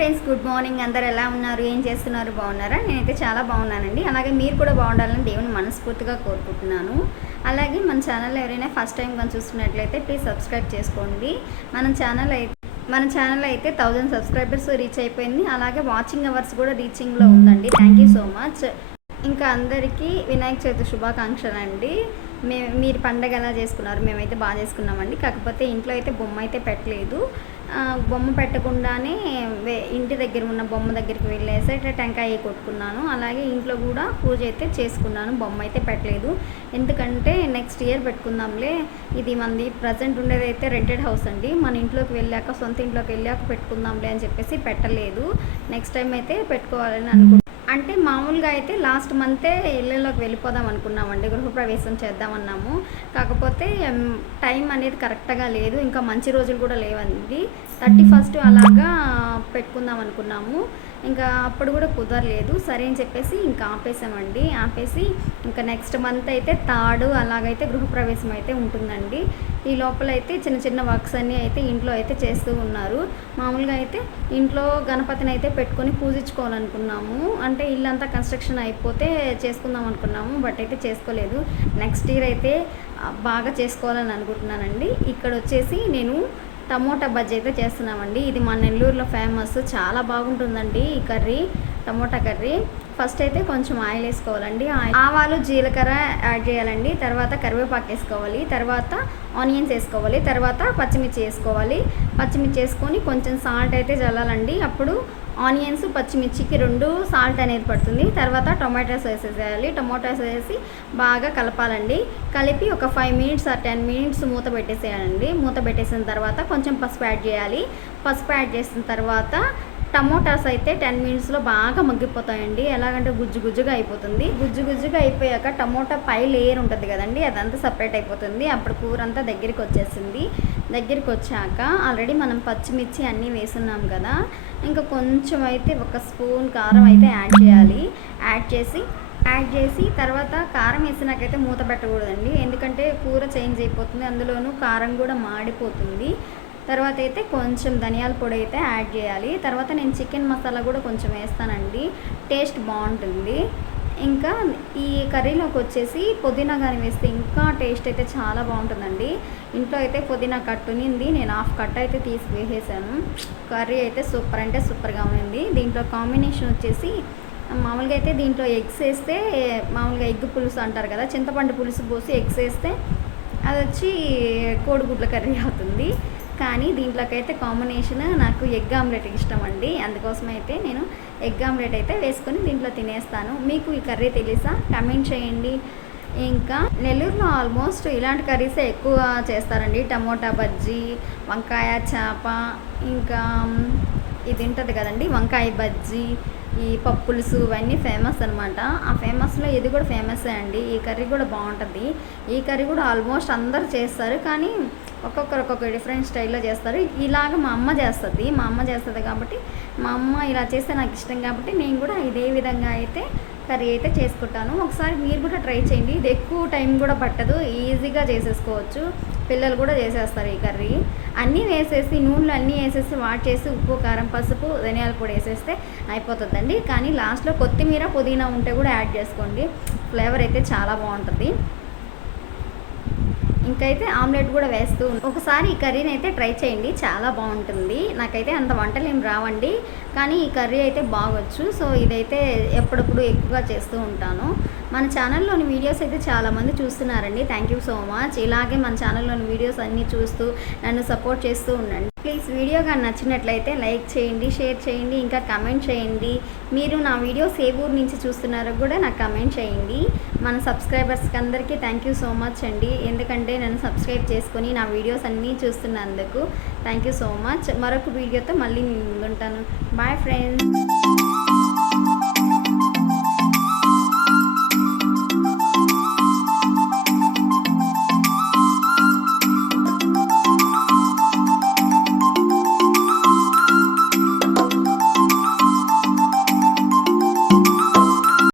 Friends, good morning. అందరు ఎలా ఉన్నారు? ఏం చేస్తున్నారు? బాగున్నారా? నేనైతే చాలా బాగున్నానండి. అలాగే మీరు కూడా బాగుండాలని దేవుని మనస్ఫూర్తిగా కోరుకుంటున్నాను. అలాగే మన ఛానల్ ఎవరైనా ఫస్ట్ టైం కానీ చూస్తున్నట్లయితే ప్లీజ్ సబ్స్క్రైబ్ చేసుకోండి. మన ఛానల్ అయితే 1000 సబ్స్క్రైబర్స్ రీచ్ అయిపోయింది. అలాగే వాచింగ్ అవర్స్ కూడా రీచింగ్లో ఉందండి. Thank you so much. ఇంకా అందరికీ వినాయక చవితి శుభాకాంక్షలు అండి. మీరు పండగ ఎలా చేసుకున్నారు? మేమైతే బాగా చేసుకున్నామండి. కాకపోతే ఇంట్లో అయితే బొమ్మ అయితే పెట్టలేదు. బొమ్మ పెట్టకుండానే ఇంటి దగ్గర ఉన్న బొమ్మ దగ్గరికి వెళ్ళేసి టెంకాయ కొట్టుకున్నాను. అలాగే ఇంట్లో కూడా పూజ అయితే చేసుకున్నాను. బొమ్మ అయితే పెట్టలేదు. ఎందుకంటే నెక్స్ట్ ఇయర్ పెట్టుకుందాంలే, ఇది మనది ప్రజెంట్ ఉండేది అయితే రెంటెడ్ హౌస్ అండి. మన ఇంట్లోకి వెళ్ళాక, సొంత ఇంట్లోకి వెళ్ళాక పెట్టుకుందాంలే అని చెప్పేసి పెట్టలేదు. నెక్స్ట్ టైం అయితే పెట్టుకోవాలని అనుకుంటున్నాను. అంటే మామూలుగా అయితే లాస్ట్ మంతే ఇళ్ళలోకి వెళ్ళిపోదాం అనుకున్నామండి, గృహప్రవేశం చేద్దామన్నాము. కాకపోతే టైం అనేది కరెక్ట్గా లేదు, ఇంకా మంచి రోజులు కూడా లేవండి. 31st అలాగా పెట్టుకుందాం అనుకున్నాము. ఇంకా అప్పుడు కూడా కుదరలేదు. సరే అని చెప్పేసి ఇంకా ఆపేసామండి. ఆపేసి ఇంకా నెక్స్ట్ మంత్ అయితే 3rd అలాగైతే గృహప్రవేశం అయితే ఉంటుందండి. ఈ లోపల అయితే చిన్న చిన్న వర్క్స్ అన్నీ అయితే ఇంట్లో అయితే చేస్తూ ఉన్నారు. మామూలుగా అయితే ఇంట్లో గణపతిని అయితే పెట్టుకొని పూజించుకోవాలనుకున్నాము. అంటే ఇల్లంతా కన్స్ట్రక్షన్ అయిపోతే చేసుకుందాం అనుకున్నాము, బట్ అయితే చేసుకోలేదు. నెక్స్ట్ ఇయర్ అయితే బాగా చేసుకోవాలని అనుకుంటున్నానండి. ఇక్కడ వచ్చేసి నేను టమోటా బజ్జీ అయితే చేస్తున్నామండి. ఇది మా నెల్లూరులో ఫేమస్, చాలా బాగుంటుందండి ఈ కర్రీ, టమోటా కర్రీ. ఫస్ట్ అయితే కొంచెం ఆయిల్ వేసుకోవాలండి. ఆవాలు జీలకర్ర యాడ్ చేయాలండి. తర్వాత కరివేపాకు వేసుకోవాలి. తర్వాత ఆనియన్స్ వేసుకోవాలి. తర్వాత పచ్చిమిర్చి వేసుకోవాలి. పచ్చిమిర్చి వేసుకొని కొంచెం సాల్ట్ అయితే చల్లాలండి. అప్పుడు ఆనియన్స్ పచ్చిమిర్చికి 2 సాల్ట్ అనేది పడుతుంది. తర్వాత టొమాటోస్ వేసేసేయాలి. టొమాటోస్ వేసి బాగా కలపాలండి. కలిపి ఒక 5 minutes or 10 minutes మూత పెట్టేసేయాలండి. మూత పెట్టేసిన తర్వాత కొంచెం పసుపు యాడ్ చేయాలి. పసుపు యాడ్ చేసిన తర్వాత టమోటాస్ అయితే 10 minutesలో బాగా మగ్గిపోతాయండి. ఎలాగంటే గుజ్జు గుజ్జుగా అయిపోతుంది. గుజ్జు గుజ్జుగా అయిపోయాక టమోటా పై లేయర్ ఉంటుంది కదండి, అదంతా సపరేట్ అయిపోతుంది. అప్పుడు కూర అంతా దగ్గరికి వచ్చేసింది. దగ్గరికి వచ్చాక ఆల్రెడీ మనం పచ్చిమిర్చి అన్నీ వేసున్నాం కదా, ఇంకా కొంచెం అయితే 1 స్పూన్ కారం అయితే యాడ్ చేయాలి. యాడ్ చేసి తర్వాత కారం వేసినాకైతే మూత పెట్టకూడదండి, ఎందుకంటే కూర చేంజ్ అయిపోతుంది. అందులోనూ కారం కూడా మాడిపోతుంది. తర్వాత అయితే కొంచెం ధనియాల పొడి అయితే యాడ్ చేయాలి. తర్వాత నేను చికెన్ మసాలా కూడా కొంచెం వేస్తానండి, టేస్ట్ బాగుంటుంది. ఇంకా ఈ కర్రీలోకి వచ్చేసి పుదీనా కానీ వేస్తే ఇంకా టేస్ట్ అయితే చాలా బాగుంటుందండి. ఇంట్లో అయితే పుదీనా కట్టు ఉంది, నేను 1/2 కట్ట అయితే తీసి వేసేసాను. కర్రీ అయితే సూపర్ అంటే సూపర్గా ఉంది. దీంట్లో కాంబినేషన్ వచ్చేసి మామూలుగా అయితే దీంట్లో ఎగ్స్ వేస్తే, మామూలుగా ఎగ్ పులుసు అంటారు కదా, చింతపండు పులుసు పోసి ఎగ్స్ వేస్తే అది వచ్చి కోడిగుడ్ల కర్రీ అవుతుంది. కానీ దీంట్లోకైతే కాంబినేషన్ నాకు ఎగ్ ఆమ్లెట్ ఇష్టం అండి. అందుకోసం అయితే నేను ఎగ్ ఆమ్లెట్ అయితే వేసుకొని దీంట్లో తినేస్తాను. మీకు ఈ కర్రీ తెలుసా? కమెంట్ చేయండి. ఇంకా నెల్లూరులో ఆల్మోస్ట్ ఇలాంటి కర్రీసే ఎక్కువ చేస్తారండి. టమోటా బజ్జీ, వంకాయ చేప, ఇంకా ఇది ఉంటుంది కదండి వంకాయ బజ్జీ, ఈ పప్పులుసు, ఇవన్నీ ఫేమస్ అనమాట. ఆ ఫేమస్లో ఇది కూడా ఫేమసే అండి. ఈ కర్రీ కూడా బాగుంటుంది. ఈ కర్రీ కూడా ఆల్మోస్ట్ అందరు చేస్తారు, కానీ ఒక్కొక్కరు ఒక్కొక్క డిఫరెంట్ స్టైల్లో చేస్తారు. ఇలాగ మా అమ్మ చేస్తుంది కాబట్టి, మా అమ్మ ఇలా చేస్తే నాకు ఇష్టం కాబట్టి నేను కూడా ఇదే విధంగా అయితే కర్రీ అయితే చేసుకుంటాను. ఒకసారి మీరు కూడా ట్రై చేయండి. ఇది ఎక్కువ టైం కూడా పట్టదు, ఈజీగా చేసేసుకోవచ్చు. పిల్లలు కూడా చేసేస్తారు ఈ కర్రీ. అన్నీ వేసేసి, నూనెలు అన్నీ వేసేసి వాట్ చేసి, ఉప్పు, కారం, పసుపు, ధనియాల పొడి వేసేస్తే అయిపోతుందండి. కానీ లాస్ట్లో కొత్తిమీర, పుదీనా ఉంటే కూడా యాడ్ చేసుకోండి, ఫ్లేవర్ అయితే చాలా బాగుంటుంది. ఇంకైతే ఆమ్లెట్ కూడా వేస్తూ ఒకసారి ఈ కర్రీని అయితే ట్రై చేయండి, చాలా బాగుంటుంది. నాకైతే అంత వంటలు ఏం రావండి, కానీ ఈ కర్రీ అయితే బాగొచ్చు. సో ఇదైతే ఎప్పుడప్పుడు ఎక్కువగా చేస్తూ ఉంటాను. మన ఛానల్లోని వీడియోస్ అయితే చాలామంది చూస్తున్నారండి. Thank you so much. ఇలాగే మన ఛానల్లోని వీడియోస్ అన్నీ చూస్తూ నన్ను సపోర్ట్ చేస్తూ ఉండండి. ప్లీజ్ వీడియో కానీ నచ్చినట్లయితే లైక్ చేయండి, షేర్ చేయండి, ఇంకా కమెంట్ చేయండి. మీరు నా వీడియోస్ ఏ ఊరు నుంచి చూస్తున్నారో కూడా నాకు కమెంట్ చేయండి. మన సబ్స్క్రైబర్స్కి అందరికీ థ్యాంక్ యూ సో మచ్ అండి, ఎందుకంటే నన్ను సబ్స్క్రైబ్ చేసుకొని నా వీడియోస్ అన్నీ చూస్తున్నందుకు థ్యాంక్ యూ సో మచ్. మరొక వీడియోతో మళ్ళీ నేను ముందుంటాను. Bye friends.